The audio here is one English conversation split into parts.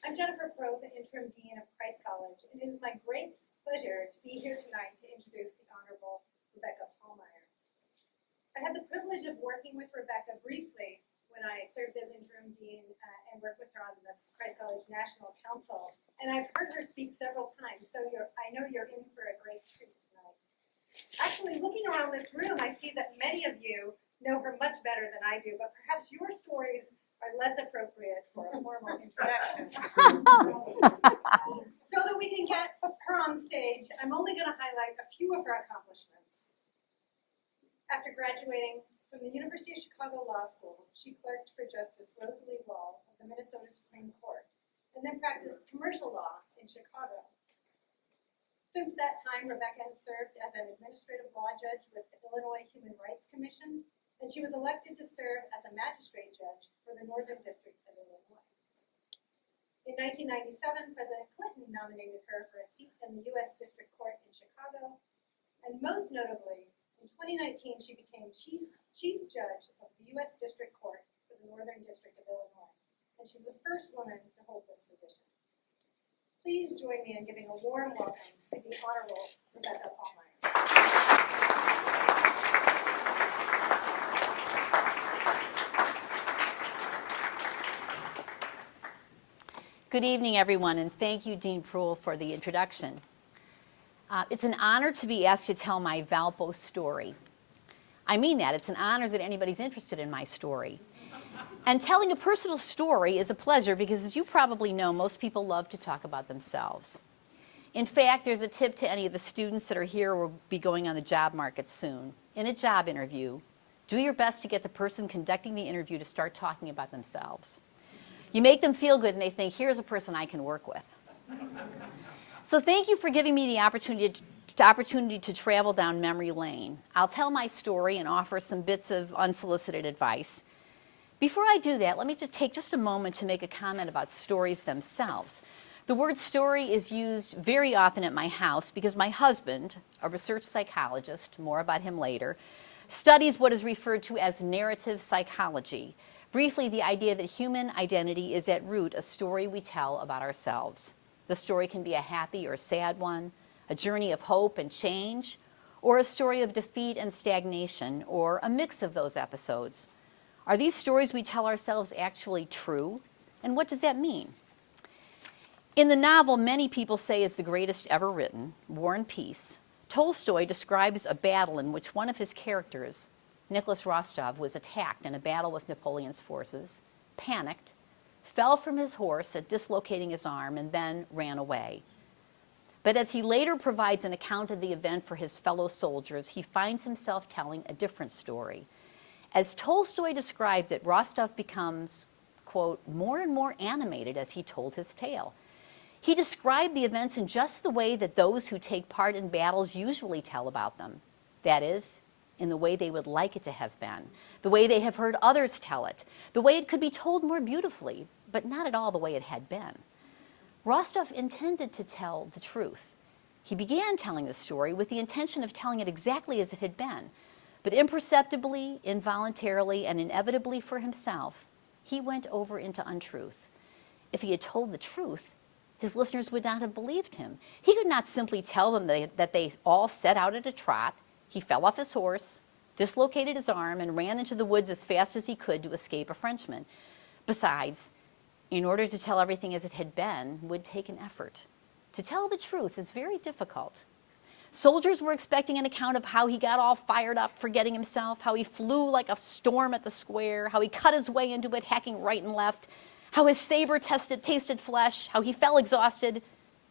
I'm Jennifer Pro, the Interim Dean of Christ College, and it is my great pleasure to be here tonight to introduce the Honorable Rebecca Pallmeyer. I had the privilege of working with Rebecca briefly when I served as Interim Dean and worked with her on this Christ College National Council, and I've heard her speak several times, so I know you're in for a great treat tonight. Actually, looking around this room, I see that many of you know her much better than I do, but perhaps your stories are less appropriate for a formal introduction. So that we can get her on stage, I'm only going to highlight a few of her accomplishments. After graduating from the University of Chicago Law School, she clerked for Justice Rosalie Wahl of the Minnesota Supreme Court, and then practiced commercial law in Chicago. Since that time, Rebecca has served as an administrative law judge with the Illinois Human Rights Commission, and she was elected to serve as a magistrate judge for the Northern District of Illinois. In 1997, President Clinton nominated her for a seat in the U.S. District Court in Chicago, and most notably, in 2019, she became Chief Judge of the U.S. District Court for the Northern District of Illinois, and she's the first woman to hold this position. Please join me in giving a warm welcome to the Honorable Rebecca Pallmeyer. Good evening, everyone, and thank you, Dean Pruill, for the introduction. It's an honor to be asked to tell my Valpo story. I mean that. It's an honor that anybody's interested in my story. And telling a personal story is a pleasure because, as you probably know, most people love to talk about themselves. In fact, there's a tip to any of the students that are here or will be going on the job market soon. In a job interview, do your best to get the person conducting the interview to start talking about themselves. You make them feel good and they think, here's a person I can work with. So thank you for giving me the opportunity to travel down memory lane. I'll tell my story and offer some bits of unsolicited advice. Before I do that, let me just take a moment to make a comment about stories themselves. The word story is used very often at my house because my husband, a research psychologist, more about him later, studies what is referred to as narrative psychology. Briefly, the idea that human identity is at root a story we tell about ourselves. The story can be a happy or sad one, a journey of hope and change, or a story of defeat and stagnation, or a mix of those episodes. Are these stories we tell ourselves actually true? And what does that mean? In the novel many people say is the greatest ever written, War and Peace, Tolstoy describes a battle in which one of his characters, Nicholas Rostov, was attacked in a battle with Napoleon's forces, panicked, fell from his horse at dislocating his arm, and then ran away. But as he later provides an account of the event for his fellow soldiers, he finds himself telling a different story. As Tolstoy describes it, Rostov becomes, quote, more and more animated as he told his tale. He described the events in just the way that those who take part in battles usually tell about them. That is, in the way they would like it to have been, the way they have heard others tell it, the way it could be told more beautifully, but not at all the way it had been. Rostov intended to tell the truth. He began telling the story with the intention of telling it exactly as it had been, but imperceptibly, involuntarily, and inevitably for himself, he went over into untruth. If he had told the truth, his listeners would not have believed him. He could not simply tell them that they all set out at a trot. He fell off his horse, dislocated his arm, and ran into the woods as fast as he could to escape a Frenchman. Besides, in order to tell everything as it had been would take an effort. To tell the truth is very difficult. Soldiers were expecting an account of how he got all fired up, forgetting himself, how he flew like a storm at the square, how he cut his way into it, hacking right and left, how his saber tasted flesh, how he fell exhausted,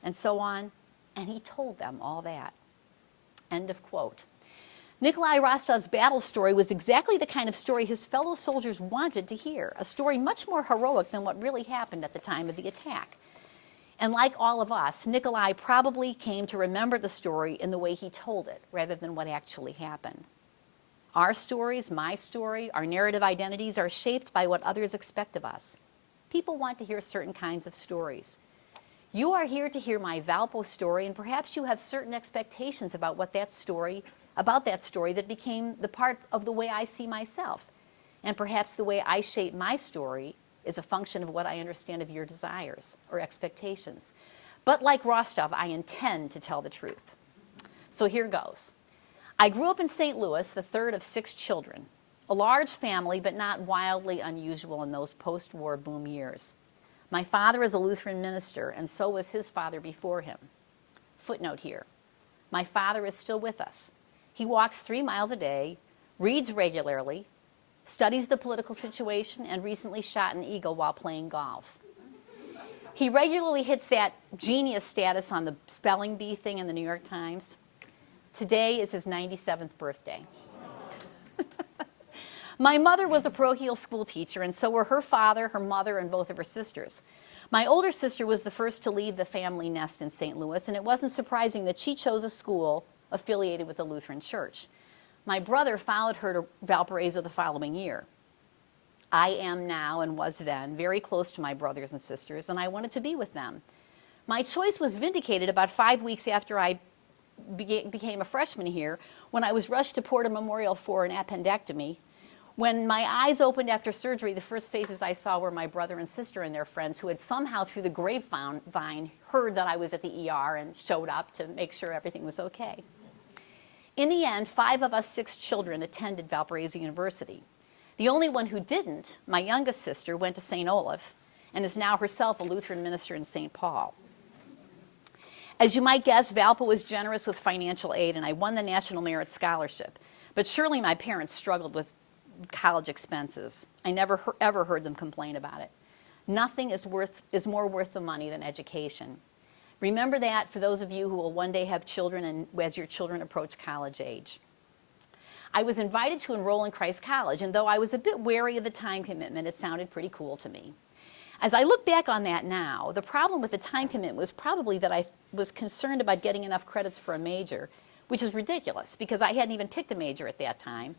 and so on. And he told them all that. End of quote. Nikolai Rostov's battle story was exactly the kind of story his fellow soldiers wanted to hear, a story much more heroic than what really happened at the time of the attack. And like all of us, Nikolai probably came to remember the story in the way he told it, rather than what actually happened. Our stories, my story, our narrative identities are shaped by what others expect of us. People want to hear certain kinds of stories. You are here to hear my Valpo story, and perhaps you have certain expectations about that story that became the part of the way I see myself. And perhaps the way I shape my story is a function of what I understand of your desires or expectations. But like Rostov, I intend to tell the truth. So here goes. I grew up in St. Louis, the third of 6 children. A large family, but not wildly unusual in those post-war boom years. My father is a Lutheran minister, and so was his father before him. Footnote here. My father is still with us. He walks 3 miles a day, reads regularly, studies the political situation, and recently shot an eagle while playing golf. He regularly hits that genius status on the spelling bee thing in the New York Times. Today is his 97th birthday. My mother was a parochial school teacher, and so were her father, her mother, and both of her sisters. My older sister was the first to leave the family nest in St. Louis, and it wasn't surprising that she chose a school affiliated with the Lutheran Church. My brother followed her to Valparaiso the following year. I am now, and was then, very close to my brothers and sisters, and I wanted to be with them. My choice was vindicated about 5 weeks after I became a freshman here, when I was rushed to Porter Memorial for an appendectomy. When my eyes opened after surgery, the first faces I saw were my brother and sister and their friends who had somehow through the grapevine heard that I was at the ER and showed up to make sure everything was okay. In the end, 5 of us 6 children attended Valparaiso University. The only one who didn't, my youngest sister, went to St. Olaf and is now herself a Lutheran minister in St. Paul. As you might guess, Valpo was generous with financial aid, and I won the National Merit Scholarship. But surely my parents struggled with college expenses. I never ever heard them complain about it. Nothing is more worth the money than education. Remember that for those of you who will one day have children and as your children approach college age. I was invited to enroll in Christ College, and though I was a bit wary of the time commitment, it sounded pretty cool to me. As I look back on that now, the problem with the time commitment was probably that I was concerned about getting enough credits for a major, which is ridiculous because I hadn't even picked a major at that time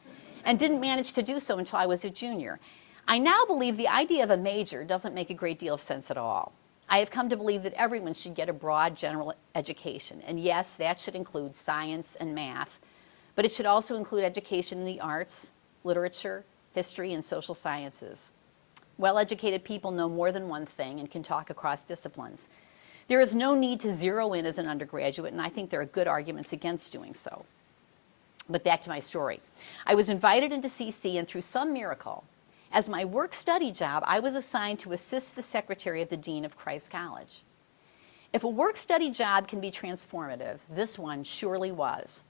and didn't manage to do so until I was a junior. I now believe the idea of a major doesn't make a great deal of sense at all. I have come to believe that everyone should get a broad general education, and yes, that should include science and math, but it should also include education in the arts, literature, history, and social sciences. Well-educated people know more than one thing and can talk across disciplines. There is no need to zero in as an undergraduate, and I think there are good arguments against doing so. But back to my story. I was invited into CC, and through some miracle, as my work-study job, I was assigned to assist the secretary of the dean of Christ College. If a work-study job can be transformative, this one surely was.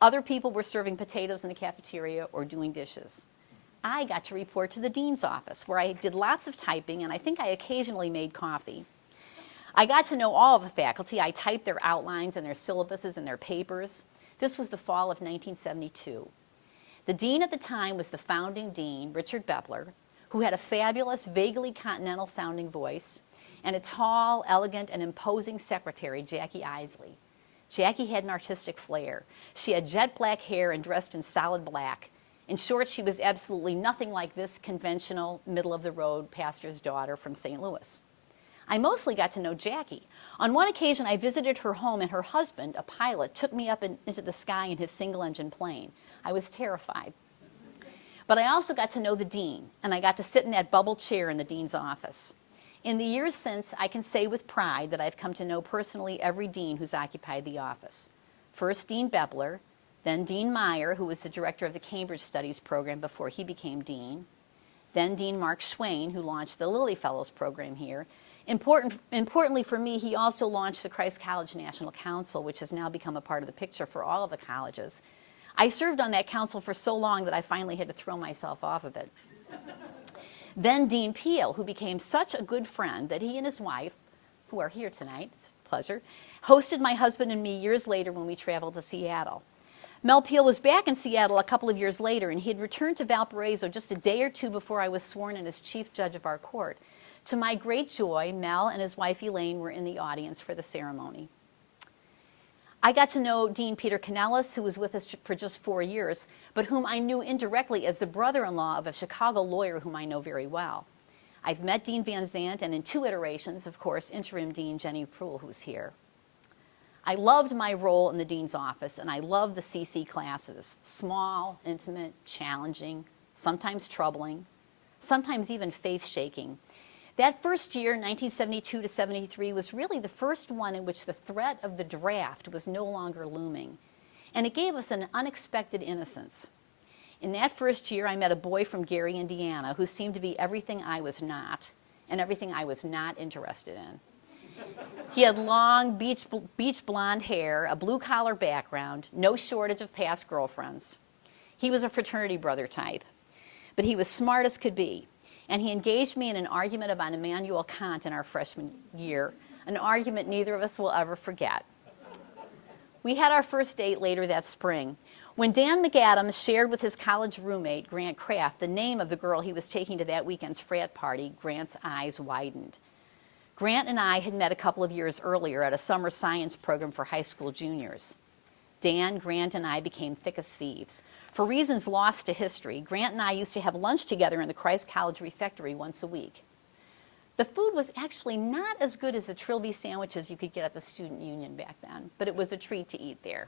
Other people were serving potatoes in the cafeteria or doing dishes. I got to report to the dean's office, where I did lots of typing, and I think I occasionally made coffee. I got to know all of the faculty. I typed their outlines and their syllabuses and their papers. This was the fall of 1972. The dean at the time was the founding dean, Richard Bepler, who had a fabulous, vaguely continental-sounding voice, and a tall, elegant, and imposing secretary, Jackie Isley. Jackie had an artistic flair. She had jet black hair and dressed in solid black. In short, she was absolutely nothing like this conventional, middle-of-the-road pastor's daughter from St. Louis. I mostly got to know Jackie. On one occasion, I visited her home, and her husband, a pilot, took me up into the sky in his single-engine plane. I was terrified. But I also got to know the dean, and I got to sit in that bubble chair in the dean's office. In the years since, I can say with pride that I've come to know personally every dean who's occupied the office. First, Dean Bepler, then Dean Meyer, who was the director of the Cambridge Studies program before he became dean, then Dean Mark Swain, who launched the Lilly Fellows program here. Importantly for me, he also launched the Christ College National Council, which has now become a part of the picture for all of the colleges. I served on that council for so long that I finally had to throw myself off of it. Then Dean Peel, who became such a good friend that he and his wife, who are here tonight, it's a pleasure, hosted my husband and me years later when we traveled to Seattle. Mel Peel was back in Seattle a couple of years later, and he had returned to Valparaiso just a day or two before I was sworn in as chief judge of our court. To my great joy, Mel and his wife Elaine were in the audience for the ceremony. I got to know Dean Peter Canellis, who was with us for just 4 years, but whom I knew indirectly as the brother-in-law of a Chicago lawyer whom I know very well. I've met Dean Van Zandt, and in 2 iterations, of course, interim Dean Jenny Pruhl, who's here. I loved my role in the dean's office, and I loved the CC classes. Small, intimate, challenging, sometimes troubling, sometimes even faith-shaking. That first year, 1972 to 73, was really the first one in which the threat of the draft was no longer looming. And it gave us an unexpected innocence. In that first year, I met a boy from Gary, Indiana, who seemed to be everything I was not, and everything I was not interested in. He had long beach blonde hair, a blue-collar background, no shortage of past girlfriends. He was a fraternity brother type, but he was smart as could be. And he engaged me in an argument about Immanuel Kant in our freshman year, an argument neither of us will ever forget. We had our first date later that spring. When Dan McAdams shared with his college roommate, Grant Kraft, the name of the girl he was taking to that weekend's frat party, Grant's eyes widened. Grant and I had met a couple of years earlier at a summer science program for high school juniors. Dan, Grant, and I became thick as thieves. For reasons lost to history, Grant and I used to have lunch together in the Christ College refectory once a week. The food was actually not as good as the Trilby sandwiches you could get at the Student Union back then, but it was a treat to eat there.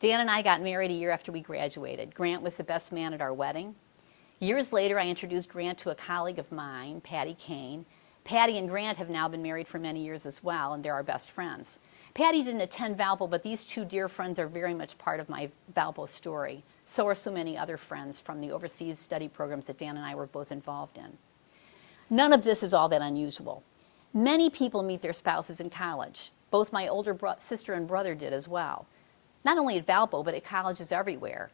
Dan and I got married a year after we graduated. Grant was the best man at our wedding. Years later, I introduced Grant to a colleague of mine, Patty Kane. Patty and Grant have now been married for many years as well, and they're our best friends. Patty didn't attend Valpo, but these two dear friends are very much part of my Valpo story. So are so many other friends from the overseas study programs that Dan and I were both involved in. None of this is all that unusual. Many people meet their spouses in college. Both my older sister and brother did as well. Not only at Valpo, but at colleges everywhere.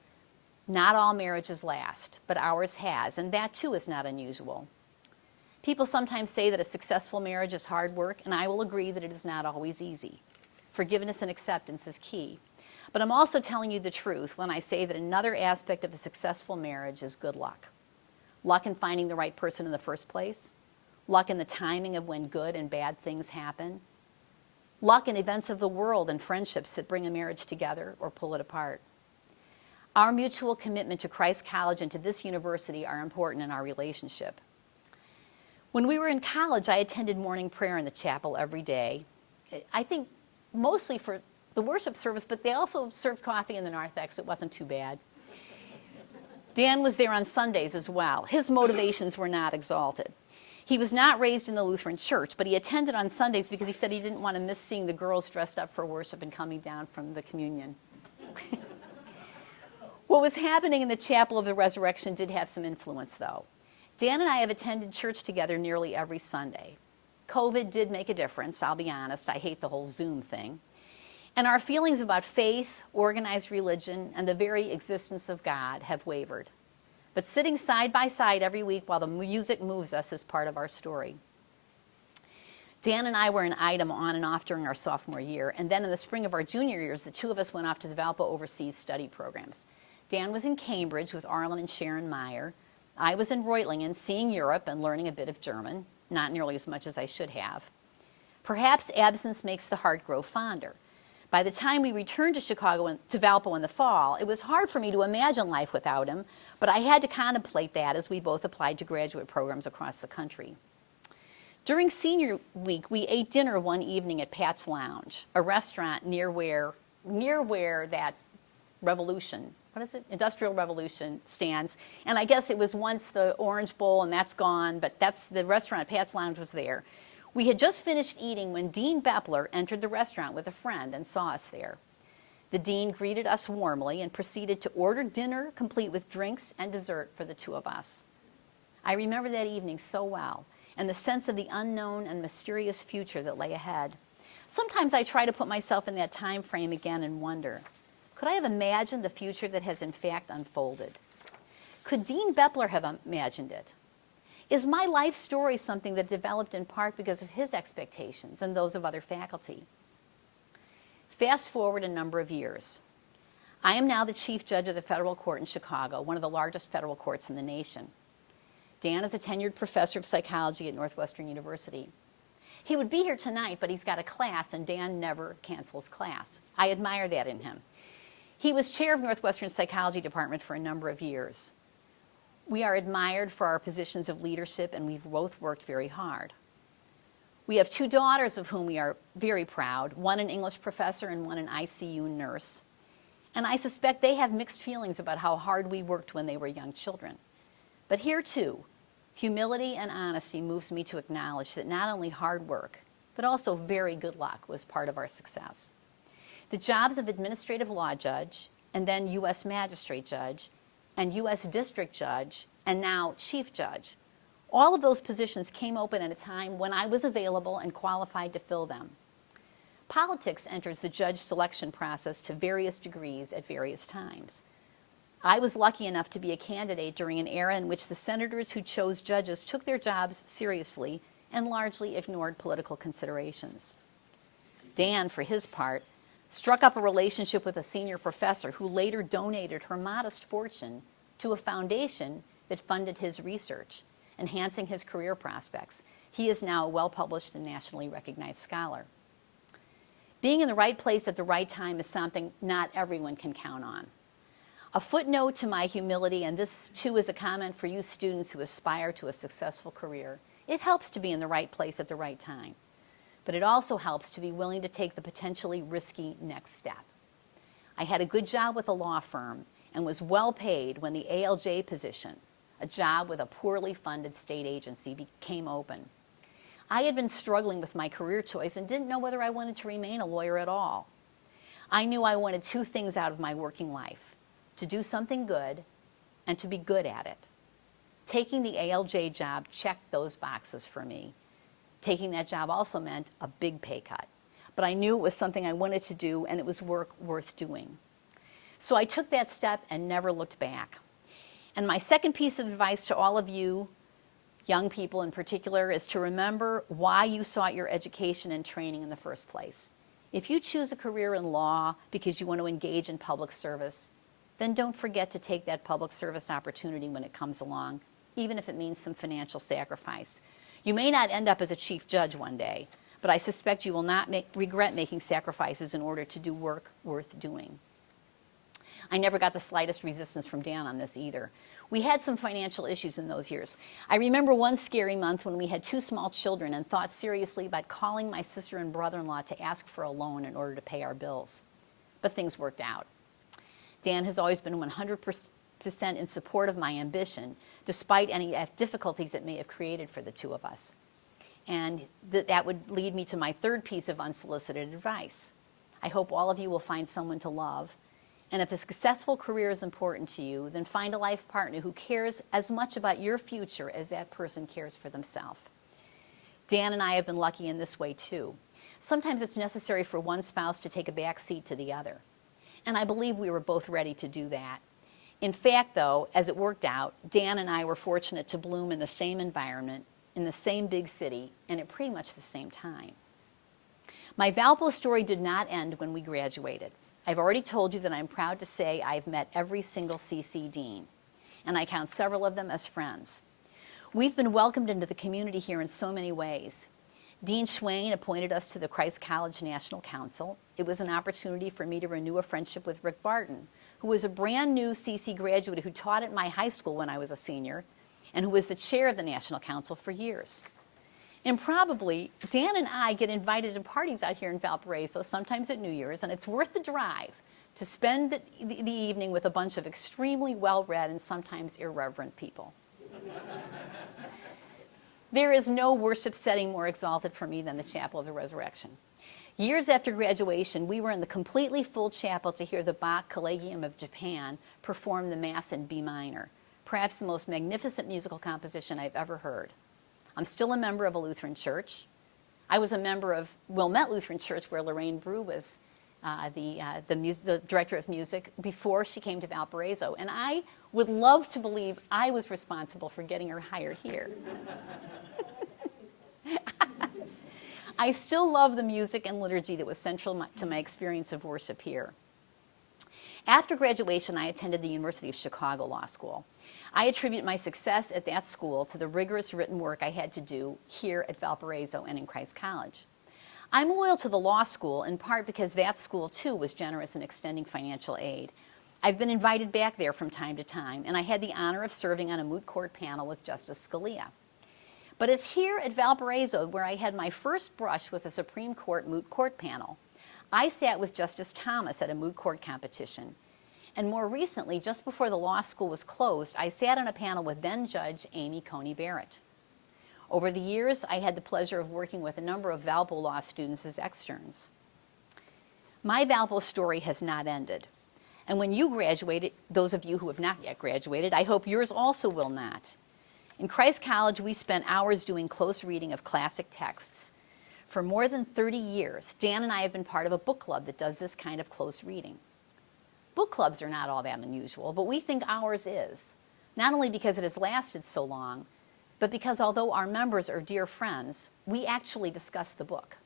Not all marriages last, but ours has, and that too is not unusual. People sometimes say that a successful marriage is hard work, and I will agree that it is not always easy. Forgiveness and acceptance is key. But I'm also telling you the truth when I say that another aspect of a successful marriage is good luck. Luck in finding the right person in the first place. Luck in the timing of when good and bad things happen. Luck in events of the world and friendships that bring a marriage together or pull it apart. Our mutual commitment to Christ College and to this university are important in our relationship. When we were in college, I attended morning prayer in the chapel every day. I think mostly for the worship service, but they also served coffee in the narthex. It wasn't too bad. Dan was there on Sundays as well. His motivations were not exalted. He was not raised in the Lutheran church, but he attended on Sundays because he said he didn't want to miss seeing the girls dressed up for worship and coming down from the communion. What was happening in the Chapel of the Resurrection did have some influence, though. Dan and I have attended church together nearly every Sunday. COVID did make a difference, I'll be honest. I hate the whole Zoom thing. And our feelings about faith, organized religion, and the very existence of God have wavered. But sitting side by side every week while the music moves us is part of our story. Dan and I were an item on and off during our sophomore year, and then in the spring of our junior years, the two of us went off to the Valpo overseas study programs. Dan was in Cambridge with Arlen and Sharon Meyer. I was in Reutlingen, seeing Europe and learning a bit of German, not nearly as much as I should have. Perhaps absence makes the heart grow fonder. By the time we returned to to Valpo in the fall, it was hard for me to imagine life without him, but I had to contemplate that as we both applied to graduate programs across the country. During senior week, we ate dinner one evening at Pat's Lounge, a restaurant near where that Industrial Revolution stands. And I guess it was once the Orange Bowl, and that's gone, but the restaurant at Pat's Lounge was there. We had just finished eating when Dean Beppler entered the restaurant with a friend and saw us there. The dean greeted us warmly and proceeded to order dinner complete with drinks and dessert for the two of us. I remember that evening so well, and the sense of the unknown and mysterious future that lay ahead. Sometimes I try to put myself in that time frame again and wonder, could I have imagined the future that has in fact unfolded? Could Dean Beppler have imagined it? Is my life story something that developed in part because of his expectations and those of other faculty? Fast forward a number of years. I am now the chief judge of the federal court in Chicago, one of the largest federal courts in the nation. Dan is a tenured professor of psychology at Northwestern University. He would be here tonight, but he's got a class, and Dan never cancels class. I admire that in him. He was chair of Northwestern's psychology department for a number of years. We are admired for our positions of leadership, and we've both worked very hard. We have two daughters of whom we are very proud, one an English professor and one an ICU nurse. And I suspect they have mixed feelings about how hard we worked when they were young children. But here, too, Humility and honesty moves me to acknowledge that not only hard work, but also very good luck was part of our success. The jobs of administrative law judge, and then U.S. magistrate judge, and U.S. district judge, and now chief judge, all of those positions came open at a time when I was available and qualified to fill them. Politics enters the judge selection process to various degrees at various times. I was lucky enough to be a candidate during an era in which the senators who chose judges took their jobs seriously and largely ignored political considerations. Dan, for his part, struck up a relationship with a senior professor who later donated her modest fortune to a foundation that funded his research, enhancing his career prospects. He is now a well-published and nationally recognized scholar. Being in the right place at the right time is something not everyone can count on. A footnote to my humility, and this too is a comment for you students who aspire to a successful career. It helps to be in the right place at the right time, but it also helps to be willing to take the potentially risky next step. I had a good job with a law firm and was well paid when the ALJ position, a job with a poorly funded state agency, became open. I had been struggling with my career choice and didn't know whether I wanted to remain a lawyer at all. I knew I wanted two things out of my working life: to do something good and to be good at it. Taking the ALJ job checked those boxes for me. Taking that job also meant a big pay cut, but I knew it was something I wanted to do and it was work worth doing. So I took that step and never looked back. And my second piece of advice to all of you, young people in particular, is to remember why you sought your education and training in the first place. If you choose a career in law because you want to engage in public service, then don't forget to take that public service opportunity when it comes along, even if it means some financial sacrifice. You may not end up as a chief judge one day, but I suspect you will not regret making sacrifices in order to do work worth doing. I never got the slightest resistance from Dan on this either. We had some financial issues in those years. I remember one scary month when we had two small children and thought seriously about calling my sister and brother-in-law to ask for a loan in order to pay our bills. But things worked out. Dan has always been 100% in support of my ambition, despite any difficulties it may have created for the two of us. And that would lead me to my third piece of unsolicited advice. I hope all of you will find someone to love. And if a successful career is important to you, then find a life partner who cares as much about your future as that person cares for themselves. Dan and I have been lucky in this way too. Sometimes it's necessary for one spouse to take a back seat to the other. And I believe we were both ready to do that. In fact, though, as it worked out, Dan and I were fortunate to bloom in the same environment, in the same big city, and at pretty much the same time. My Valpo story did not end when we graduated. I've already told you that I'm proud to say I've met every single CC dean, and I count several of them as friends. We've been welcomed into the community here in so many ways. Dean Schwain appointed us to the Christ College National Council. It was an opportunity for me to renew a friendship with Rick Barton, who was a brand new CC graduate who taught at my high school when I was a senior, and who was the chair of the National Council for years. Improbably, Dan and I get invited to parties out here in Valparaiso, sometimes at New Year's, and it's worth the drive to spend the evening with a bunch of extremely well-read and sometimes irreverent people. There is no worship setting more exalted for me than the Chapel of the Resurrection. Years after graduation, we were in the completely full chapel to hear the Bach Collegium of Japan perform the Mass in B minor, perhaps the most magnificent musical composition I've ever heard. I'm still a member of a Lutheran church. I was a member of Wilmette Lutheran Church, where Lorraine Brew was the director of music before she came to Valparaiso, and I would love to believe I was responsible for getting her hired here. I still love the music and liturgy that was central to my experience of worship here. After graduation, I attended the University of Chicago Law School. I attribute my success at that school to the rigorous written work I had to do here at Valparaiso and in Christ College. I'm loyal to the law school in part because that school too was generous in extending financial aid. I've been invited back there from time to time, and I had the honor of serving on a moot court panel with Justice Scalia. But it's here at Valparaiso where I had my first brush with a Supreme Court moot court panel. I sat with Justice Thomas at a moot court competition, And more recently, just before the law school was closed, I sat on a panel with then Judge Amy Coney Barrett. Over the years, I had the pleasure of working with a number of Valpo law students as externs. My Valpo story has not ended. And when you graduate, those of you who have not yet graduated, I hope yours also will not. In Christ College, we spent hours doing close reading of classic texts. For more than 30 years, Dan and I have been part of a book club that does this kind of close reading. Book clubs are not all that unusual, but we think ours is, not only because it has lasted so long, but because although our members are dear friends, we actually discuss the book.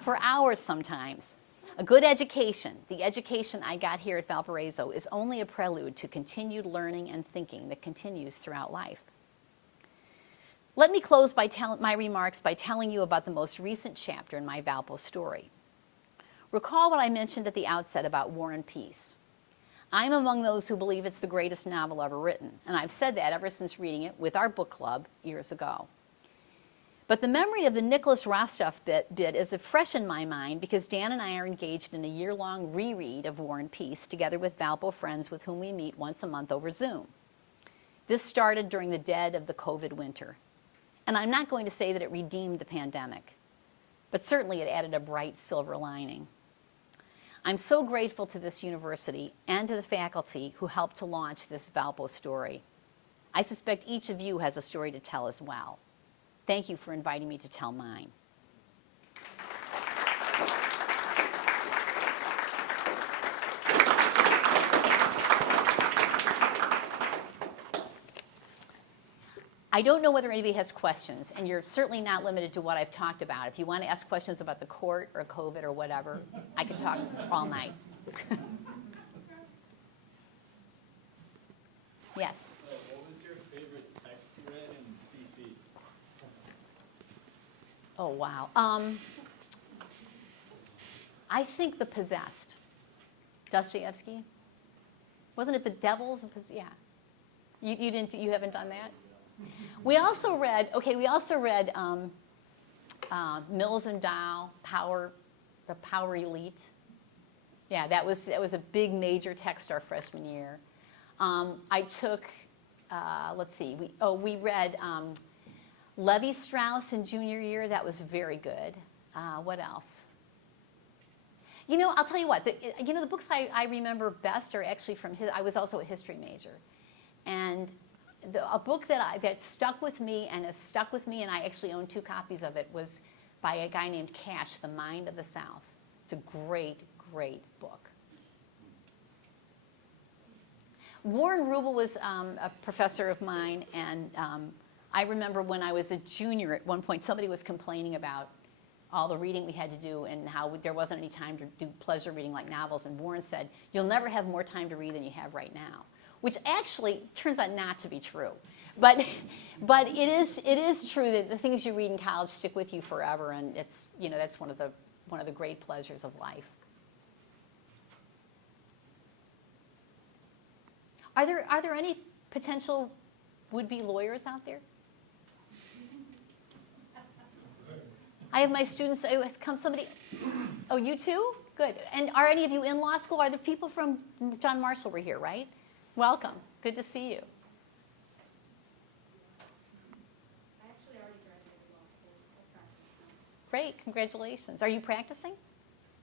For hours sometimes. A good education, the education I got here at Valparaiso, is only a prelude to continued learning and thinking that continues throughout life. Let me close my remarks by telling you about the most recent chapter in my Valpo story. Recall what I mentioned at the outset about War and Peace. I'm among those who believe it's the greatest novel ever written, and I've said that ever since reading it with our book club years ago. But the memory of the Nicholas Rostov bit is fresh in my mind because Dan and I are engaged in a year-long reread of War and Peace together with Valpo friends with whom we meet once a month over Zoom. This started during the dead of the COVID winter. And I'm not going to say that it redeemed the pandemic, but certainly it added a bright silver lining. I'm so grateful to this university and to the faculty who helped to launch this Valpo story. I suspect each of you has a story to tell as well. Thank you for inviting me to tell mine. I don't know whether anybody has questions, and you're certainly not limited to what I've talked about. If you want to ask questions about the court or COVID or whatever, I could talk all night. Yes? What was your favorite text you read in CC? Oh, wow. I think The Possessed. Dostoevsky? Wasn't it The Devils? Yeah. You haven't done that? We also read Mills and Dow, The Power Elite. Yeah, that was a big major text our freshman year. I took, we read Levi-Strauss in junior year. That was very good. What else? I'll tell you what, the books I remember best are actually from I was also a history major. And a book that stuck with me and has stuck with me, and I actually own 2 copies of it, was by a guy named Cash, The Mind of the South. It's a great, great book. Warren Rubel was a professor of mine, and I remember when I was a junior at one point, somebody was complaining about all the reading we had to do and how there wasn't any time to do pleasure reading like novels, and Warren said, "You'll never have more time to read than you have right now," which actually turns out not to be true. But it is true that the things you read in college stick with you forever, and it's that's one of the great pleasures of life. Are there any potential would-be lawyers out there? I have my students. Oh, has come somebody. Oh, you too? Good. And are any of you in law school? Are the people from John Marshall were here, right? Welcome. Good to see you. I actually already graduated law school. I practice now. Great. Congratulations. Are you practicing?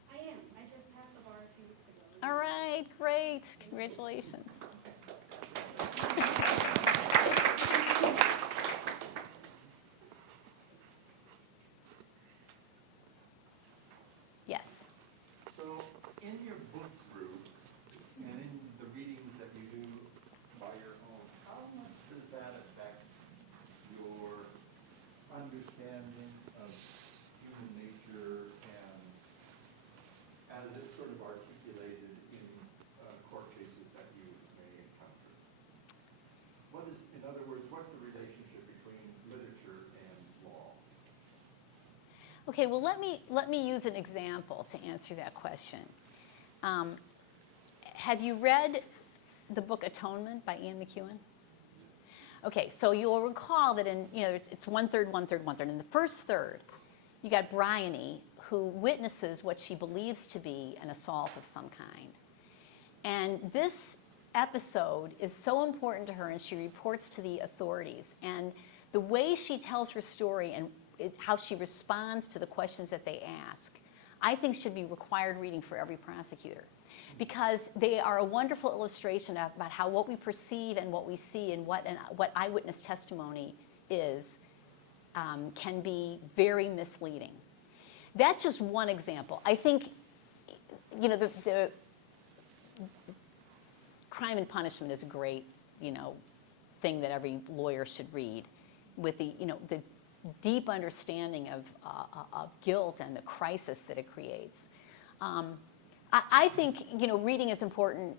I am. I just passed the bar a few weeks ago. All right. Great. Congratulations. Yes. So, in your book group and in the readings that you do by your own, how much does that affect your understanding of human nature and as it's sort of articulated in court cases that you may encounter? In other words, what's the relationship between literature and law? Okay, well, let me use an example to answer that question. Have you read the book Atonement by Ian McEwan? Okay, so you'll recall that it's 1/3, 1/3, 1/3. In the first third, you got Bryony, who witnesses what she believes to be an assault of some kind. And this episode is so important to her, and she reports to the authorities. And the way she tells her story and how she responds to the questions that they ask, I think should be required reading for every prosecutor, because they are a wonderful illustration about how what we perceive and what we see and what eyewitness testimony is can be very misleading. That's just one example. I think, the Crime and Punishment is a great, thing that every lawyer should read, with the deep understanding of guilt and the crisis that it creates. I think, reading is important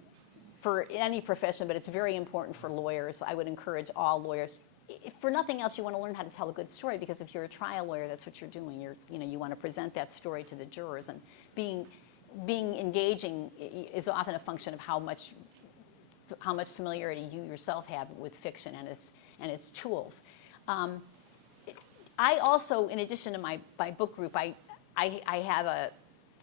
for any profession, but it's very important for lawyers. I would encourage all lawyers. If for nothing else, you want to learn how to tell a good story, because if you're a trial lawyer, that's what you're doing. You want to present that story to the jurors, and being engaging is often a function of how much familiarity you yourself have with fiction and its tools. I also, in addition to my book group, I have a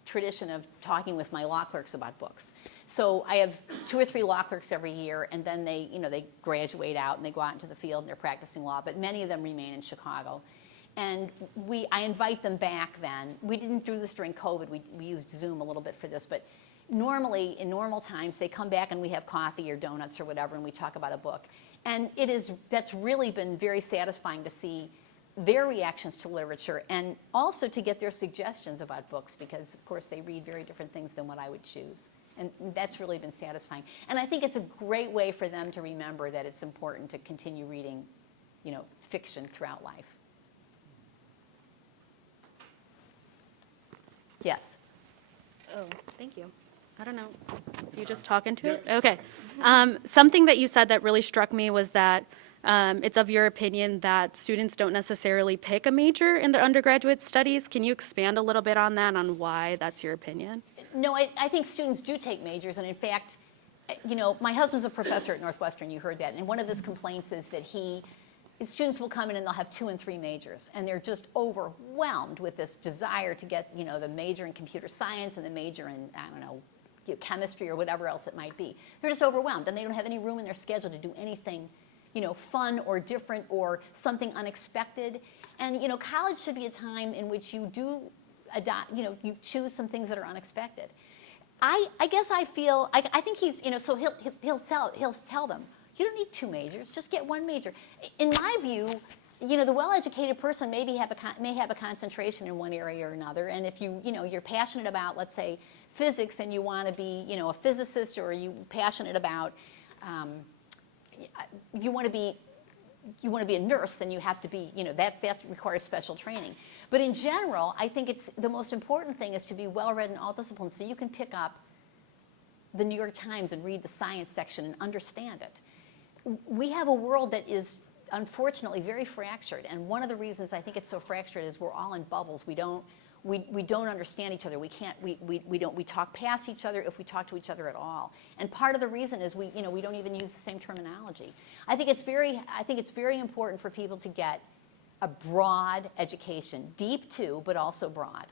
tradition of talking with my law clerks about books. So I have 2 or 3 law clerks every year, and then they graduate out and they go out into the field and they're practicing law, but many of them remain in Chicago. And I invite them back then. We didn't do this during COVID. We used Zoom a little bit for this, but normally, in normal times, they come back and we have coffee or donuts or whatever, and we talk about a book. And that's really been very satisfying to see their reactions to literature, and also to get their suggestions about books, because, of course, they read very different things than what I would choose. And that's really been satisfying. And I think it's a great way for them to remember that it's important to continue reading, fiction throughout life. Yes? Oh, thank you. I don't know. Do you just talk into it? Okay. Something that you said that really struck me was that it's of your opinion that students don't necessarily pick a major in their undergraduate studies. Can you expand a little bit on that, on why that's your opinion? No, I think students do take majors, and in fact, my husband's a professor at Northwestern, you heard that, and one of his complaints is that students will come in and they'll have 2 and 3 majors, and they're just overwhelmed with this desire to get, the major in computer science and the major in, chemistry or whatever else it might be. They're just overwhelmed, and they don't have any room in their schedule to do anything, fun or different or something unexpected. And, college should be a time in which you do adopt, you choose some things that are unexpected. I guess I feel, I think he's, so he'll tell them, you don't need 2 majors, just get 1 major. In my view, the well-educated person may have a concentration in one area or another, and if you're passionate about, let's say, physics, and you want to be, a physicist, or you passionate about, you want to be a nurse, then you have to be, that requires special training. But in general, I think the most important thing is to be well-read in all disciplines, so you can pick up the New York Times and read the science section and understand it. We have a world that is unfortunately very fractured, and one of the reasons I think it's so fractured is we're all in bubbles. We don't understand each other. We talk past each other, if we talk to each other at all. And part of the reason is we don't even use the same terminology. I think it's very important for people to get a broad education, deep too, but also broad.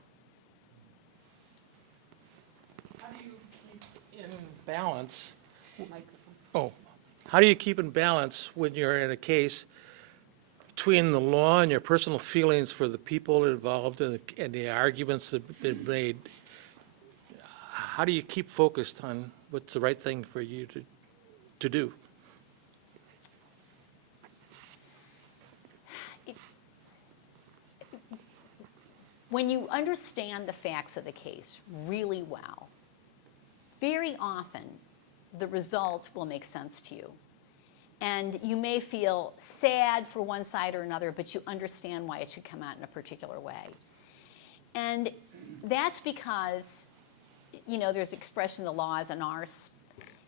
How do you keep in balance? How do you keep in balance when you're in a case between the law and your personal feelings for the people involved and the arguments that have been made? How do you keep focused on what's the right thing for you to do? When you understand the facts of the case really well, very often the result will make sense to you. And you may feel sad for one side or another, but you understand why it should come out in a particular way. And that's because, there's expression, the law is an arse.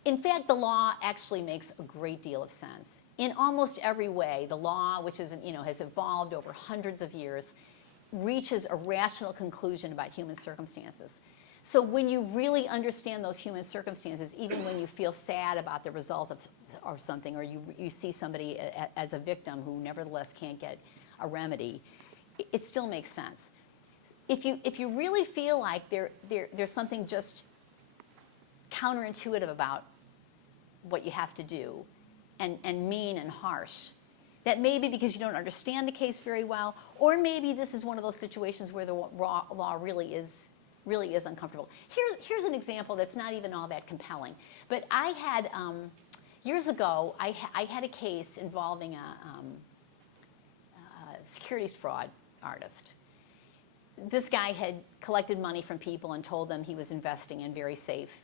In fact, the law actually makes a great deal of sense. In almost every way, the law, which is, has evolved over hundreds of years, reaches a rational conclusion about human circumstances. So when you really understand those human circumstances, even when you feel sad about the result of something, or you see somebody as a victim who nevertheless can't get a remedy, it still makes sense. If you really feel like there's something just counterintuitive about what you have to do and mean and harsh. That may be because you don't understand the case very well, or maybe this is one of those situations where the law really is uncomfortable. Here's an example that's not even all that compelling. But I had, years ago, I had a case involving a securities fraud artist. This guy had collected money from people and told them he was investing in very safe,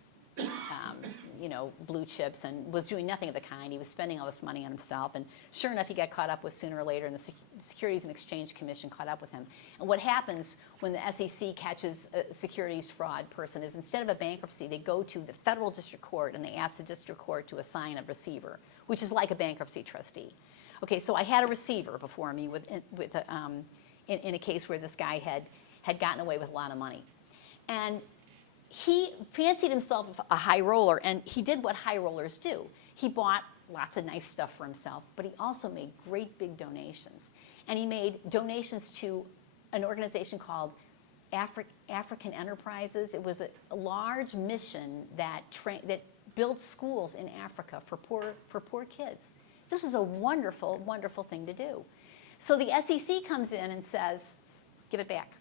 blue chips, and was doing nothing of the kind. He was spending all this money on himself, and sure enough, he got caught up with sooner or later, and the Securities and Exchange Commission caught up with him. And what happens when the SEC catches a securities fraud person is, instead of a bankruptcy, they go to the federal district court and they ask the district court to assign a receiver, which is like a bankruptcy trustee. Okay, so I had a receiver before me in a case where this guy had gotten away with a lot of money. And he fancied himself a high roller, and he did what high rollers do. He bought lots of nice stuff for himself, but he also made great big donations. And he made donations to an organization called African Enterprises. It was a large mission that built schools in Africa for poor kids. This was a wonderful, wonderful thing to do. So the SEC comes in and says, give it back.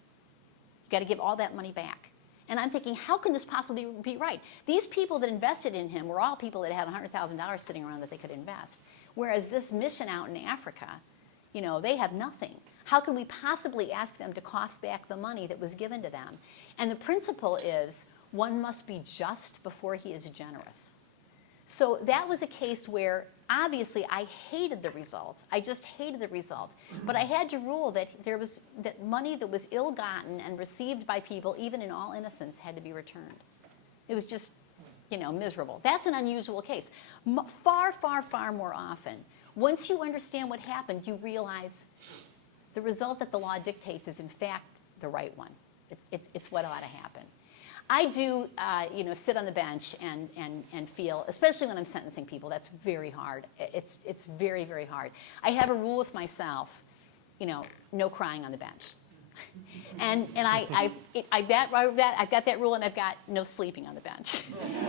You've got to give all that money back. And I'm thinking, how can this possibly be right? These people that invested in him were all people that had $100,000 sitting around that they could invest. Whereas this mission out in Africa, they have nothing. How can we possibly ask them to cough back the money that was given to them? And the principle is, one must be just before he is generous. So that was a case where, obviously, I hated the result. I just hated the result. But I had to rule that that money that was ill-gotten and received by people, even in all innocence, had to be returned. It was just, miserable. That's an unusual case. Far, far, far more often, once you understand what happened, you realize the result that the law dictates is, in fact, the right one. It's what ought to happen. I do, sit on the bench and feel, especially when I'm sentencing people, that's very hard. It's very, very hard. I have a rule with myself, no crying on the bench. And I've got that rule, and I've got no sleeping on the bench.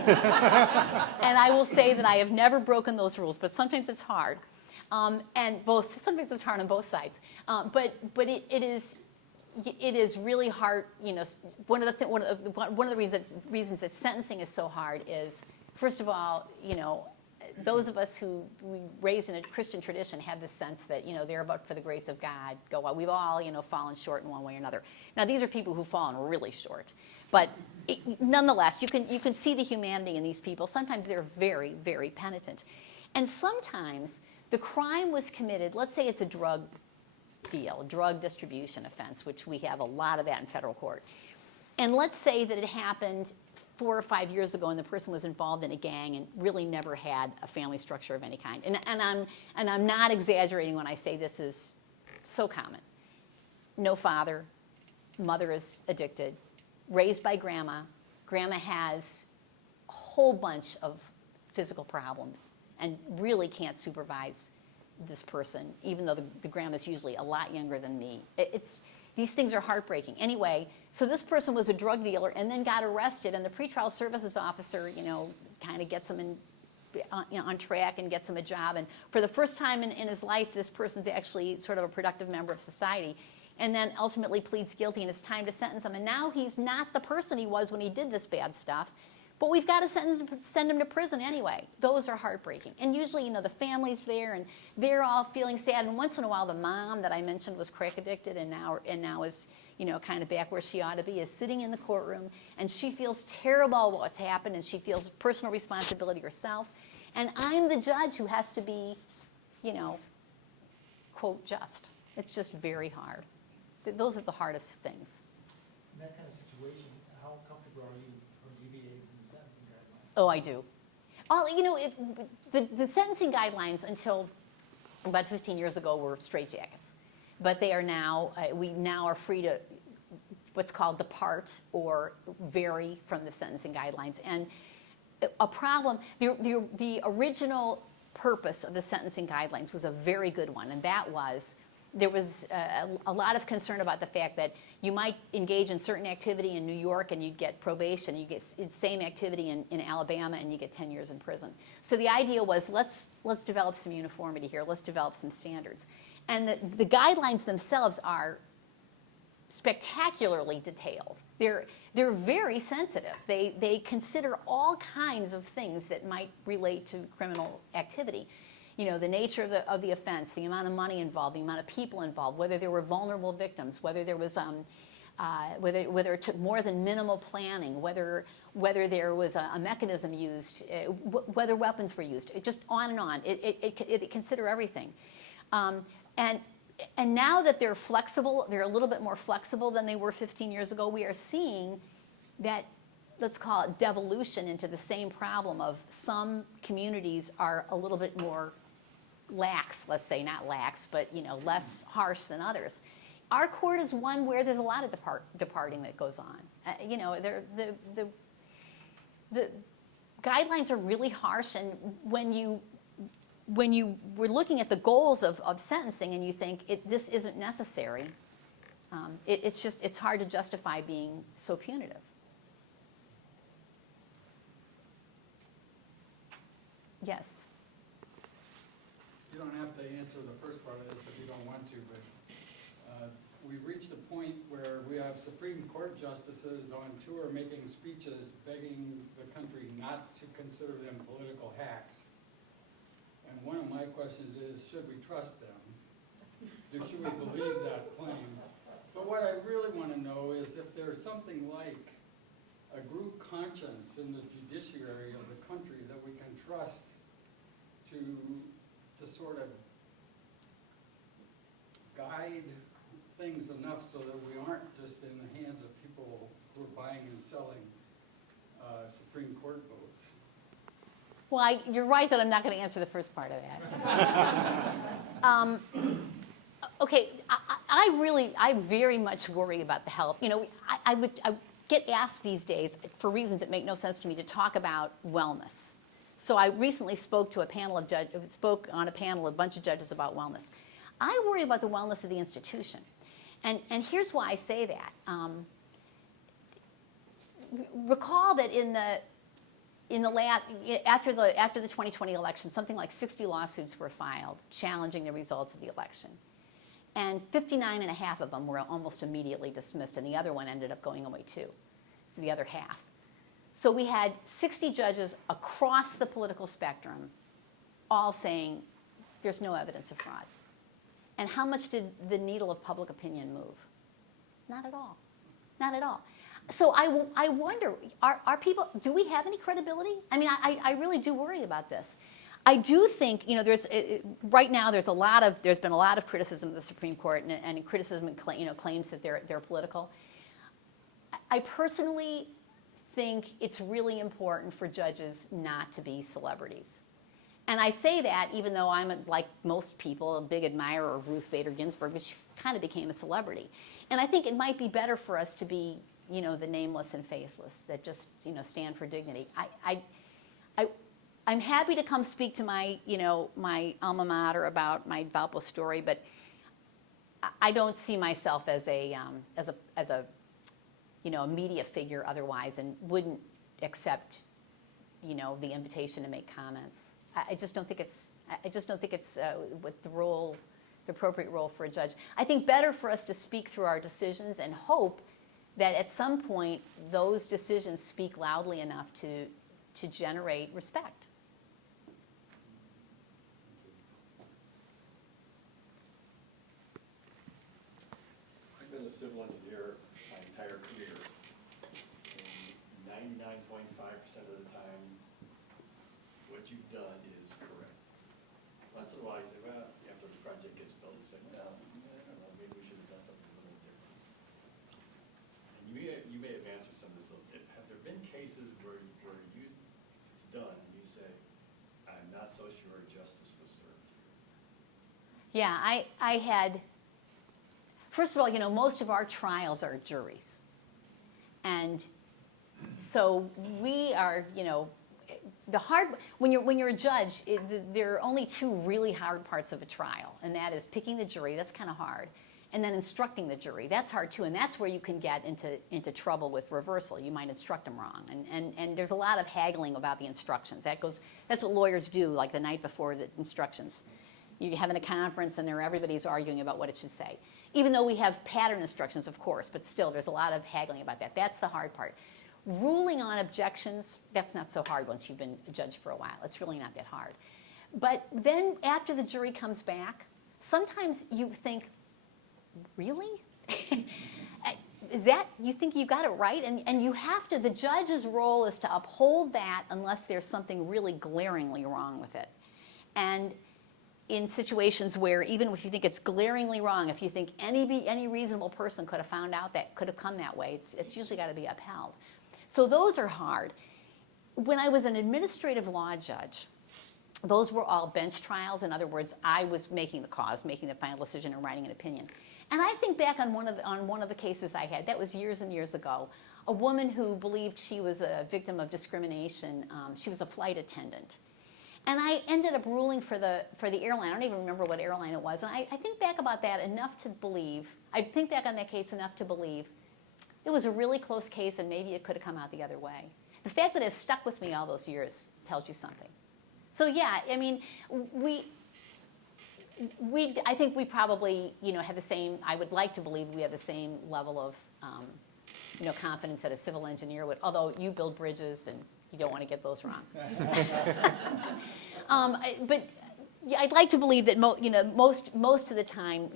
And I will say that I have never broken those rules, but sometimes it's hard. Sometimes it's hard on both sides. But it is really hard. One of the reasons that sentencing is so hard is, first of all, those of us who we raised in a Christian tradition have this sense that they're about, for the grace of God, go on. We've all fallen short in one way or another. Now these are people who've fallen really short, but nonetheless, you can see the humanity in these people. Sometimes they're very, very penitent, and sometimes the crime was committed. Let's say it's a drug distribution offense, which we have a lot of that in federal court. And let's say that it happened 4 or 5 years ago, and the person was involved in a gang and really never had a family structure of any kind. And I'm not exaggerating when I say this is so common. No father, mother is addicted, raised by grandma. Grandma has a whole bunch of physical problems and really can't supervise this person, even though the grandma's usually a lot younger than me. These things are heartbreaking. Anyway, so this person was a drug dealer and then got arrested, and the pretrial services officer, kind of gets him on track and gets him a job. And for the first time in his life, this person's actually sort of a productive member of society, and then ultimately pleads guilty, and it's time to sentence him. And now he's not the person he was when he did this bad stuff. But we've got to send him to prison anyway. Those are heartbreaking. And usually, the family's there, and they're all feeling sad. And once in a while, the mom that I mentioned was crack addicted and now is, kind of back where she ought to be, is sitting in the courtroom, and she feels terrible about what's happened, and she feels personal responsibility herself. And I'm the judge who has to be, quote, just. It's just very hard. Those are the hardest things. In that kind of situation, how comfortable are you deviating from the sentencing guidelines? Oh, I do. The sentencing guidelines until about 15 years ago were straitjackets, but they are now, we now are free to what's called depart or vary from the sentencing guidelines. And a problem, the original purpose of the sentencing guidelines was a very good one, and that was there was a lot of concern about the fact that you might engage in certain activity in New York and you'd get probation. You get same activity in Alabama and you get 10 years in prison. So the idea was let's develop some uniformity here. Let's develop some standards. And the guidelines themselves are spectacularly detailed. They're very sensitive. They consider all kinds of things that might relate to criminal activity. You know, the nature of the offense, the amount of money involved, the amount of people involved, whether there were vulnerable victims, whether there was whether it took more than minimal planning, whether there was a mechanism used, whether weapons were used, just on and on. It consider everything. And now that they're flexible, they're a little bit more flexible than they were 15 years ago, we are seeing that, let's call it devolution into the same problem of some communities are a little bit more lax, let's say, not lax, but less harsh than others. Our court is one where there's a lot of departing that goes on. The guidelines are really harsh, and when you were looking at the goals of sentencing and you think this isn't necessary, it's hard to justify being so punitive. Yes. You don't have to answer the first part of this if you don't want to, but we've reached a point where we have Supreme Court justices on tour making speeches begging the country not to consider them political hacks. And one of my questions is, should we trust them? Should we believe that claim? But what I really want to know is if there's something like a group conscience in the judiciary of the country that we can trust to sort of guide things enough so that we aren't just in the hands of people who are buying and selling Supreme Court votes. Well, you're right that I'm not going to answer the first part of that. Okay, I very much worry about the health. I get asked these days, for reasons that make no sense to me, to talk about wellness. So I recently spoke on a panel of a bunch of judges about wellness. I worry about the wellness of the institution. And here's why I say that. Recall that after the 2020 election, something like 60 lawsuits were filed challenging the results of the election. And 59.5 of them were almost immediately dismissed, and the other one ended up going away too. So the other half. So we had 60 judges across the political spectrum all saying there's no evidence of fraud. And how much did the needle of public opinion move? Not at all. Not at all. So I wonder, are people, do we have any credibility? I mean, I really do worry about this. I do think, right now there's been a lot of criticism of the Supreme Court and criticism, claims that they're political. I personally think it's really important for judges not to be celebrities. And I say that even though I'm, like most people, a big admirer of Ruth Bader Ginsburg, but she kind of became a celebrity. And I think it might be better for us to be, the nameless and faceless, that just, stand for dignity. I'm happy to come speak to my, my alma mater about my Valpo story, but I don't see myself as a media figure otherwise, and wouldn't accept, the invitation to make comments. I just don't think it's what the appropriate role for a judge. I think better for us to speak through our decisions and hope that at some point those decisions speak loudly enough to generate respect. I've been a civil engineer my entire career, and 99.5% of the time, what you've done is correct. Once in a while, you say, well, after the project gets built, you say, well, I don't know, maybe we should have done something a little different. And you may have answered some of this. Have there been cases where it's done, and you say, I'm not so sure justice was served here? Yeah, I had, first of all, most of our trials are juries. And so we are, when you're a judge, there are only two really hard parts of a trial, and that is picking the jury. That's kind of hard. And then instructing the jury, that's hard too, and that's where you can get into trouble with reversal. You might instruct them wrong, and there's a lot of haggling about the instructions. That's what lawyers do, like the night before the instructions. You're having a conference, and everybody's arguing about what it should say. Even though we have pattern instructions, of course, but still, there's a lot of haggling about that. That's the hard part. Ruling on objections, that's not so hard once you've been a judge for a while. It's really not that hard. But then after the jury comes back, sometimes you think, really? You think you got it right? And you have to, the judge's role is to uphold that unless there's something really glaringly wrong with it. And in situations where even if you think it's glaringly wrong, if you think any reasonable person could have found out that, could have come that way, it's usually got to be upheld. So those are hard. When I was an administrative law judge, those were all bench trials. In other words, I was making the cause, making the final decision, and writing an opinion. And I think back on one of the cases I had, that was years and years ago, a woman who believed she was a victim of discrimination. She was a flight attendant. And I ended up ruling for the airline. I don't even remember what airline it was. And I think back about that enough to believe, I think back on that case enough to believe it was a really close case and maybe it could have come out the other way. The fact that it stuck with me all those years tells you something. So yeah, I mean, I think we probably, have the same, I would like to believe we have the same level of, confidence that a civil engineer would, although you build bridges and you don't want to get those wrong. But yeah, I'd like to believe that most of the time,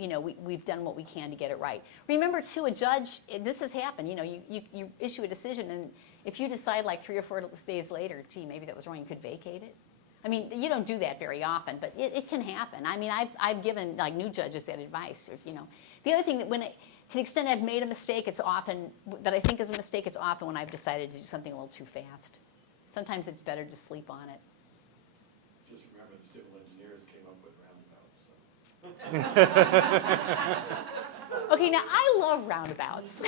we've done what we can to get it right. Remember, too, a judge, this has happened. You issue a decision, and if you decide like 3 or 4 days later, gee, maybe that was wrong, you could vacate it. I mean, you don't do that very often, but it can happen. I mean, I've given like new judges that advice. The other thing that to the extent I've made a mistake, it's often that I think is a mistake. It's often when I've decided to do something a little too fast. Sometimes it's better to sleep on it. Just remember, the civil engineers came up with roundabouts. So. Okay, now I love roundabouts.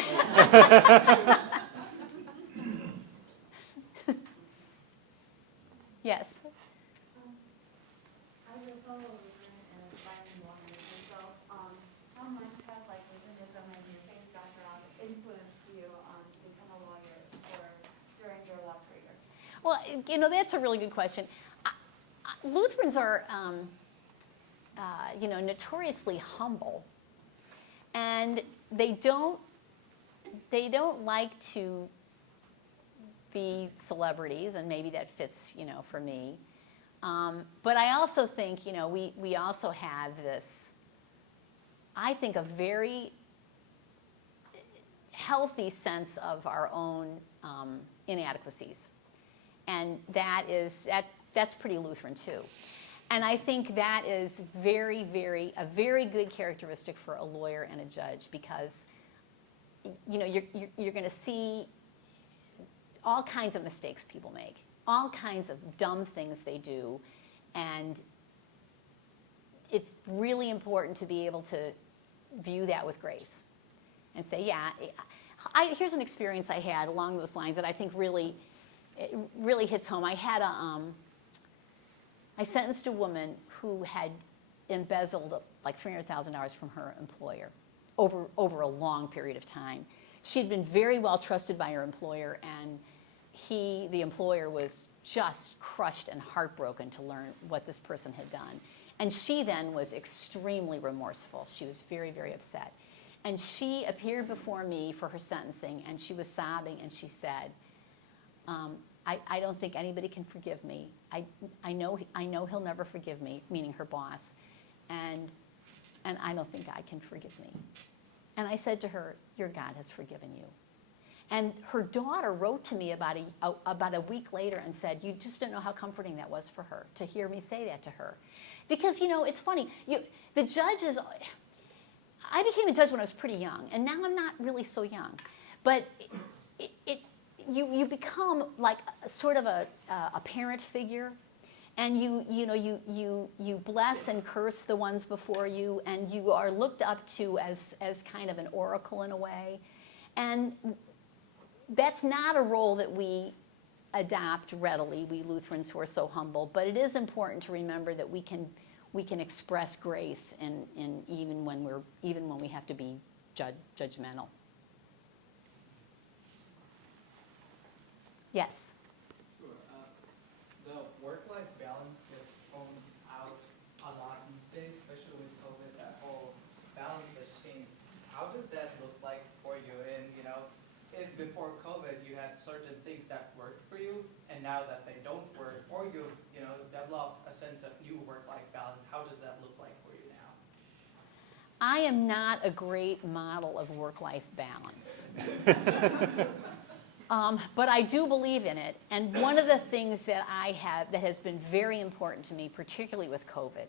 Yes. I was a fellow Lutheran and aspiring woman, and so how much has Lutheranism and your faith background influenced you to become a lawyer or during your law career? Well, that's a really good question. Lutherans are, notoriously humble, and they don't like to be celebrities, and maybe that fits, for me. But I also think, we also have this, I think, a very healthy sense of our own inadequacies. And that's pretty Lutheran too. And I think that is a very good characteristic for a lawyer and a judge, because, you're going to see all kinds of mistakes people make, all kinds of dumb things they do, and it's really important to be able to view that with grace and say, yeah, here's an experience I had along those lines that I think really hits home. I sentenced a woman who had embezzled like $300,000 from her employer over a long period of time. She had been very well trusted by her employer, and the employer, was just crushed and heartbroken to learn what this person had done. And she then was extremely remorseful. She was very, very upset. And she appeared before me for her sentencing, and she was sobbing, and she said, I don't think anybody can forgive me. I know he'll never forgive me, meaning her boss, and I don't think I can forgive me. And I said to her, your God has forgiven you. And her daughter wrote to me about a week later and said, you just don't know how comforting that was for her, to hear me say that to her. Because, it's funny, the judges, I became a judge when I was pretty young, and now I'm not really so young. But you become like sort of a parent figure, and you bless and curse the ones before you, and you are looked up to as kind of an oracle in a way. And that's not a role that we adopt readily, we Lutherans who are so humble, but it is important to remember that we can express grace in even when we have to be judgmental. Yes. Sure. The work-life balance gets thrown out a lot these days, especially with COVID. That whole balance has changed. How does that look like for you? And if before COVID you had certain things that worked for you, and now that they don't work, or you've developed a sense of new work-life balance, how does that look like for you now? I am not a great model of work-life balance. But I do believe in it. And one of the things that that has been very important to me, particularly with COVID,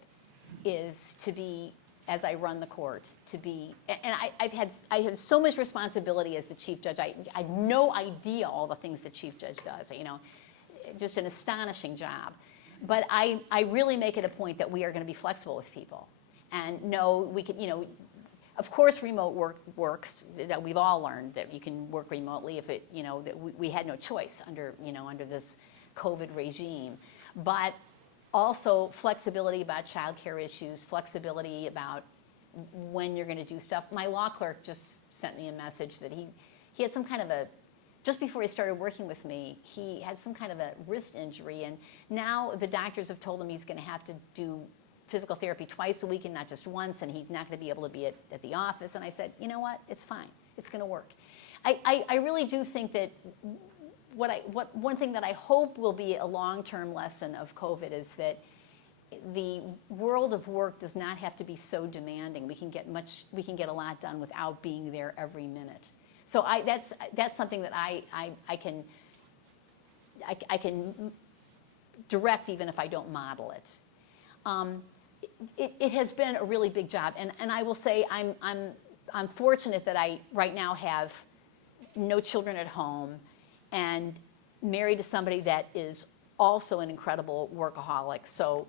is to be, as I run the court, and I had so much responsibility as the chief judge. I had no idea all the things the chief judge does, just an astonishing job. But I really make it a point that we are going to be flexible with people. And no, we can, of course, remote work works. That we've all learned that you can work remotely if it, that we had no choice under this COVID regime. But also flexibility about childcare issues, flexibility about when you're going to do stuff. My law clerk just sent me a message that he had some kind of just before he started working with me, he had some kind of a wrist injury, and now the doctors have told him he's going to have to do physical therapy twice a week and not just once, and he's not going to be able to be at the office. And I said, you know what? It's fine. It's going to work. I really do think that one thing that I hope will be a long-term lesson of COVID is that the world of work does not have to be so demanding. We can get a lot done without being there every minute. So that's something that I can direct even if I don't model it. It has been a really big job, and I will say I'm fortunate that I right now have no children at home and married to somebody that is also an incredible workaholic. So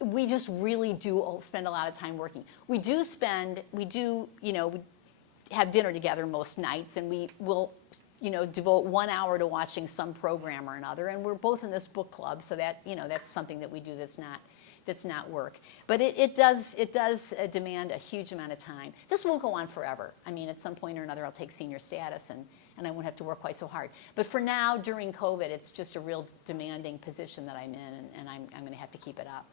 we just really do spend a lot of time working. We do have dinner together most nights, and we will devote 1 hour to watching some program or another, and we're both in this book club, so that that's something that we do that's not work. But it does demand a huge amount of time. This won't go on forever. I mean, at some point or another I'll take senior status and I won't have to work quite so hard. But for now, during COVID, it's just a real demanding position that I'm in, and I'm going to have to keep it up.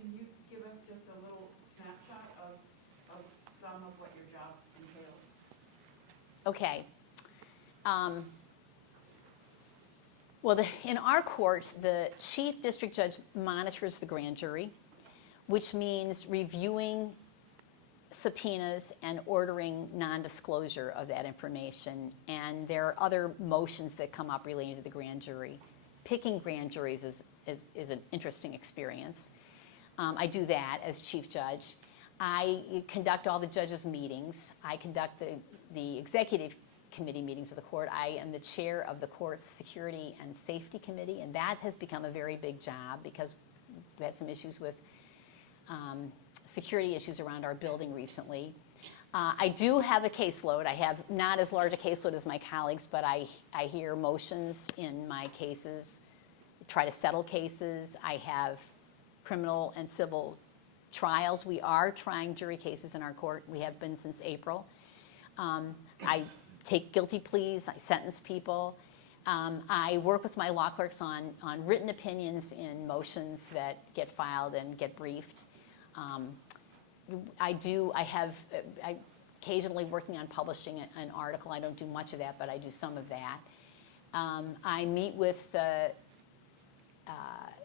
Can you give us just a little snapshot of some of what your job entails? Okay. Well, in our court, the chief district judge monitors the grand jury, which means reviewing subpoenas and ordering non-disclosure of that information. And there are other motions that come up relating to the grand jury. Picking grand juries is an interesting experience. I do that as chief judge. I conduct all the judges' meetings. I conduct the executive committee meetings of the court. I am the chair of the court's security and safety committee, and that has become a very big job because we had some issues with security issues around our building recently. I do have a caseload. I have not as large a caseload as my colleagues, but I hear motions in my cases, try to settle cases. I have criminal and civil trials. We are trying jury cases in our court. We have been since April. I take guilty pleas. I sentence people. I work with my law clerks on written opinions in motions that get filed and get briefed. I occasionally working on publishing an article. I don't do much of that, but I do some of that. I meet with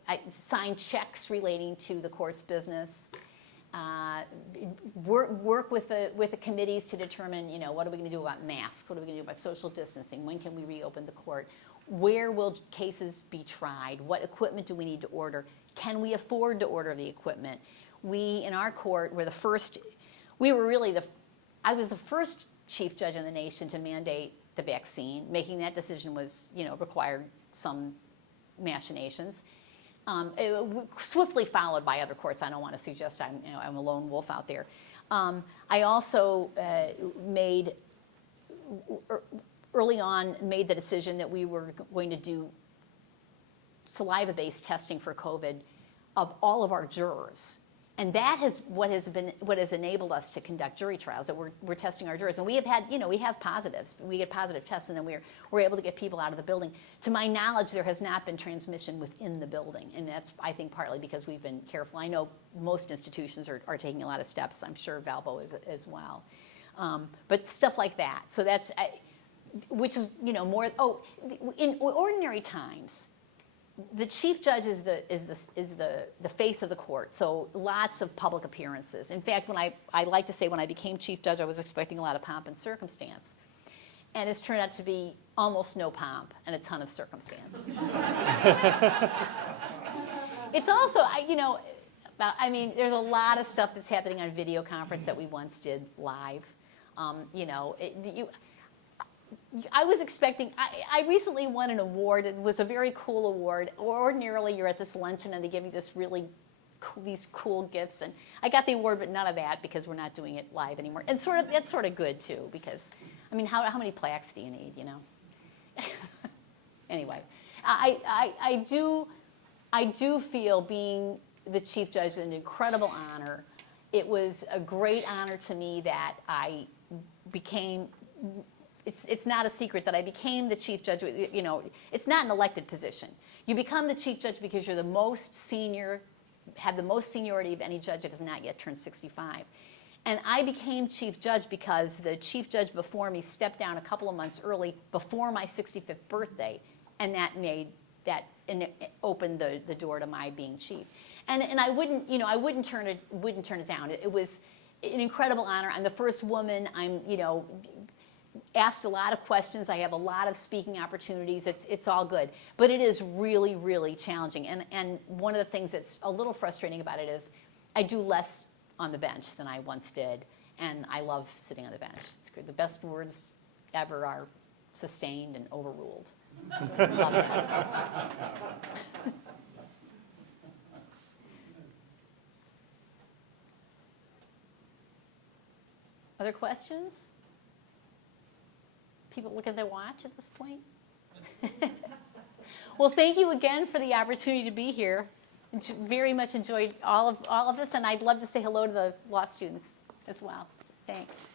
I sign checks relating to the court's business. Work with the committees to determine, what are we going to do about masks? What are we going to do about social distancing? When can we reopen the court? Where will cases be tried? What equipment do we need to order? Can we afford to order the equipment? We, in our court, I was the first chief judge in the nation to mandate the vaccine. Making that decision was, required some machinations. Swiftly followed by other courts. I don't want to suggest I'm a lone wolf out there. I also early on made the decision that we were going to do saliva-based testing for COVID of all of our jurors. And that is what has enabled us to conduct jury trials, that we're testing our jurors. And we have had, we have positives. We get positive tests, and then we're able to get people out of the building. To my knowledge, there has not been transmission within the building. And that's, I think, partly because we've been careful. I know most institutions are taking a lot of steps. I'm sure Valpo is as well. But stuff like that. So that's, which is, more, in ordinary times, the chief judge is the face of the court, so lots of public appearances. In fact, I like to say when I became chief judge, I was expecting a lot of pomp and circumstance. And it's turned out to be almost no pomp and a ton of circumstance. It's also, there's a lot of stuff that's happening on video conference that we once did live. I was expecting, I recently won an award. It was a very cool award. Ordinarily, you're at this luncheon and they give you these cool gifts. And I got the award, but none of that because we're not doing it live anymore. And that's sort of good too, because, how many plaques do you need, Anyway, I do feel being the chief judge is an incredible honor. It was a great honor to me that I became. It's not a secret that I became the chief judge. It's not an elected position. You become the chief judge because you're the most senior, have the most seniority of any judge that has not yet turned 65. And I became chief judge because the chief judge before me stepped down a couple of months early before my 65th birthday, and that opened the door to my being chief. And I wouldn't turn it down. It was an incredible honor. I'm the first woman. I'm asked a lot of questions. I have a lot of speaking opportunities. It's all good. But it is really, really challenging. And one of the things that's a little frustrating about it is I do less on the bench than I once did. And I love sitting on the bench. It's good. The best words ever are sustained and overruled. Love that. Other questions? People look at their watch at this point? Well, thank you again for the opportunity to be here. Very much enjoyed all of this, and I'd love to say hello to the law students as well. Thanks.